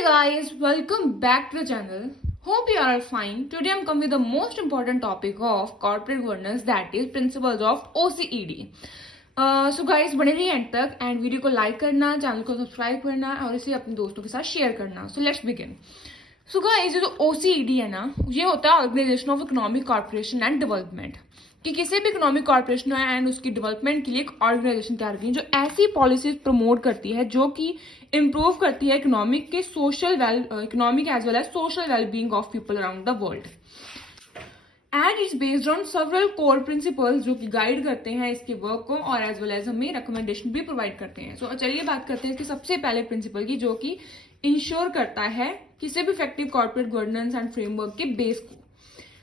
Hey guys, welcome back to the channel. Hope you are all fine. Today I'm coming with the most important topic of corporate governance, that is principles of OCED. So guys, बने रहिए end तक end video को like करना, channel को subscribe करना और इसे अपने दोस्तों के साथ शेयर करना. So let's begin. So guys, ये जो OCED है ना, ये होता है organisation of economic corporation and development. कि किसी भी इकोनॉमिक कॉर्पोरेशन है एंड उसकी डेवलपमेंट के लिए एक ऑर्गेनाइजेशन तैयार की जो ऐसी पॉलिसीज प्रमोट करती है जो कि इंप्रूव करती है economic as well as social wellbeing of people around the world. And it's based on several core principles जो कि गाइड करते हैं इसके वर्क को और एज वेल एज हमें रिकमेंडेशन भी प्रोवाइड करते हैं. सो चलिए बात करते हैं इसके सबसे पहले प्रिंसिपल की, जो कि इंश्योर करता है किसी भी effective corporate governance and framework के बेस को.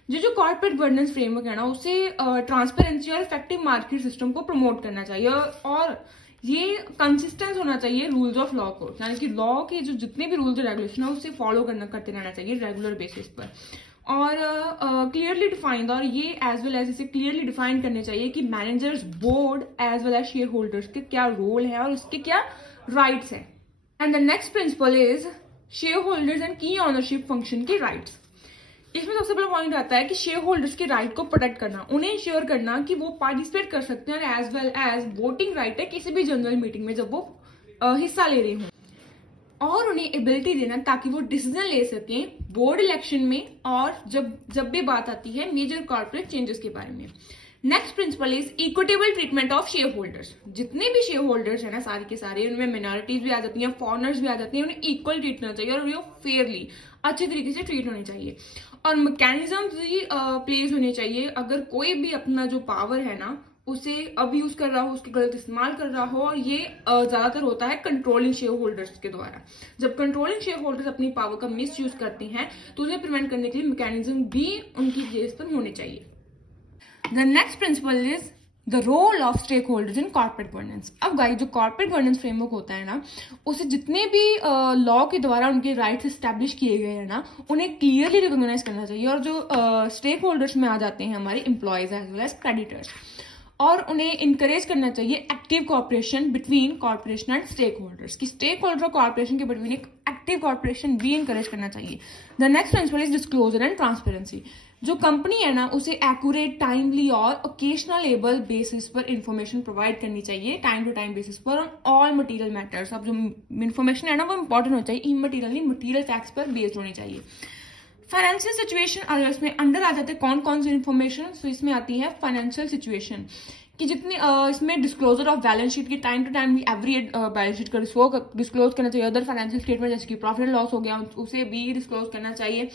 जो कॉर्पोरेट गवर्नेंस फ्रेमवर्क है ना, उसे ट्रांसपेरेंसी और इफेक्टिव मार्केट सिस्टम को प्रमोट करना चाहिए और ये कंसिस्टेंट होना चाहिए रूल्स ऑफ लॉ को, यानी कि लॉ के जो जितने भी रूल्स और रेगुलेशन है उसे फॉलो करते रहना चाहिए रेगुलर बेसिस पर और क्लियरली डिफाइंड. और ये एज वेल एज इसे क्लियरली डिफाइन करने चाहिए कि managers, board as well as share holders के क्या रोल है और उसके क्या राइट्स है. And the next principle is shareholders and की ऑनरशिप फंक्शन के राइट्स. इसमें सबसे बड़ा पॉइंट आता है कि शेयर होल्डर्स के राइट को प्रोटेक्ट करना, उन्हें इंश्योर करना कि वो पार्टिसिपेट कर सकते हैं और as well as voting right है किसी भी जनरल मीटिंग में जब वो हिस्सा ले रहे हों, और उन्हें एबिलिटी देना ताकि वो डिसीजन ले सकें बोर्ड इलेक्शन में और जब भी बात आती है मेजर कॉर्पोरेट चेंजेस के बारे में. Next principle is equitable treatment of share holders. जितने भी शेयर होल्डर्स है ना, सारे के सारे, उनमें मिनॉरिटीज भी आ जाती हैं, फॉरेनर्स भी आ जाती हैं, उन्हें इक्वल ट्रीट करना चाहिए और वो फेयरली अच्छे तरीके से ट्रीट होने चाहिए और मैकेनिज्म भी प्लेस होने चाहिए. अगर कोई भी अपना जो पावर है ना उसे अब यूज कर रहा हो, उसके गलत इस्तेमाल कर रहा हो, और ये ज्यादातर होता है कंट्रोलिंग शेयर होल्डर्स के द्वारा. जब कंट्रोलिंग शेयर होल्डर्स अपनी पावर का मिस यूज करते हैं तो उन्हें प्रिवेंट करने के लिए मैकेनिज्म भी उनकी बेस पर होने चाहिए. The next principle is the role of stakeholders in corporate governance. अब गाइस, जो कॉर्पोरेट गवर्नेंस फ्रेमवर्क होता है ना, उसे जितने भी लॉ के द्वारा उनके राइट्स एस्टैब्लिश किए गए हैं ना, उन्हें क्लियरली रिकॉग्नाइज करना चाहिए. और जो स्टेक होल्डर्स में आ जाते हैं हमारे employees as well as creditors, और उन्हें इंकरेज करना चाहिए active corporation between corporation and stakeholders. की स्टेक होल्डर और कॉर्पोरेशन के बिटवीन एक एक्टिव कॉर्पोरेशन भी इंकरेज करना चाहिए. The next principle is disclosure and transparency. जो कंपनी है ना, उसे एक्यूरेट, टाइमली और ओकेशनल एबल बेसिस पर इंफॉर्मेशन प्रोवाइड करनी चाहिए, टाइम टू टाइम बेसिस पर ऑन ऑल मटेरियल मैटर्स. अब जो इन्फॉर्मेशन है ना वो इंपॉर्टेंट होना चाहिए, इमटेरियल नहीं मटेरियल फैक्ट्स पर बेस्ड होनी चाहिए. फाइनेंशियल सिचुएशन इसमें अंडर आ जाते हैं कौन कौन सी इन्फॉर्मेशन. सो इसमें आती है फाइनेंशियल सिचुएशन कि जितनी इसमें डिस्क्लोजर ऑफ बैलेंस शीट की time to time every balance sheet का डिस्क्लोज करना चाहिए. अदर फाइनेंशियल स्टेटमेंट जैसे कि प्रॉफिट एंड लॉस हो गया उसे भी डिस्क्लोज करना चाहिए.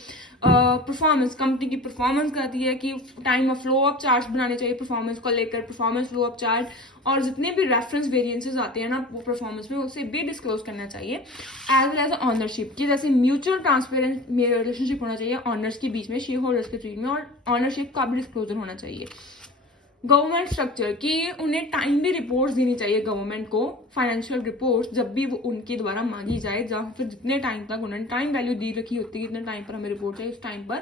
परफॉर्मेंस, कंपनी की परफॉर्मेंस कहती है कि time of flow of chart बनाने चाहिए परफॉर्मेंस को लेकर, परफॉर्मेंस फ्लो ऑफ चार्ट, और जितने भी रेफरेंस वेरिएंसेस आते हैं ना वो परफॉर्मेंस में उसे भी डिस्क्लोज करना चाहिए. एज वेल एज ऑनरशिप की, जैसे म्यूचुअल ट्रांसपेरेंट रिलेशनशिप होना चाहिए ऑनर्स के बीच में, शेयर होल्डर्स के बीच में, और ऑनरशिप का भी डिस्क्लोजर होना चाहिए. गवर्नमेंट स्ट्रक्चर की, उन्हें टाइमली रिपोर्ट्स देनी चाहिए गवर्नमेंट को, फाइनेंशियल रिपोर्ट्स जब भी वो उनके द्वारा मांगी जाए, जहाँ फिर जितने टाइम तक उन्होंने टाइम वैल्यू दी रखी होती है, कितने टाइम पर हमें रिपोर्ट चाहिए, उस टाइम पर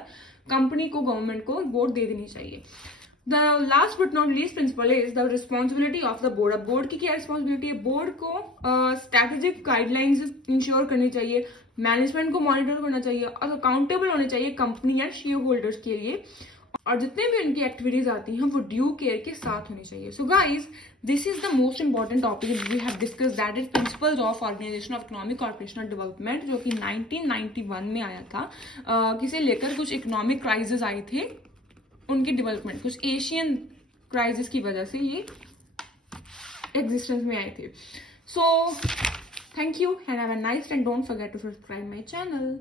कंपनी को, गवर्नमेंट को रिपोर्ट दे देनी चाहिए. The last but not least principle is the responsibility of the board. अब बोर्ड की क्या रिस्पॉन्सिबिलिटी है? बोर्ड को स्ट्रेटेजिक गाइडलाइंस इंश्योर करनी चाहिए, मैनेजमेंट को मॉनिटर करना चाहिए और अकाउंटेबल होने चाहिए कंपनी एंड शेयर होल्डर्स के लिए, और जितने भी उनकी एक्टिविटीज आती हैं वो ड्यू केयर के साथ होनी चाहिए. So guys, this is the most important topic we have discuss, that is principles of organization of economic corporation and development, जो कि 1991 में आया था. किसे लेकर कुछ इकोनॉमिक क्राइसिस आए थे, उनकी डेवलपमेंट, कुछ एशियन क्राइसिस की वजह से ये एग्जिस्टेंस में आए थे. So thank you and have a nice day and don't forget to subscribe my channel.